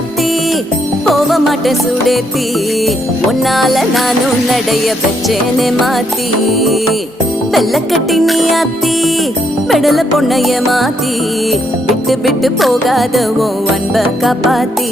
அத்தி போக மாட்டேன் சுடேத்தி உன்னால நானும் நடைய வச்சேனே மாத்தி வெள்ளக்கட்டி நீ அத்தி பெடல பொண்ணைய மாத்தி விட்டு விட்டு போகாத உன் அன்ப காப்பாத்தி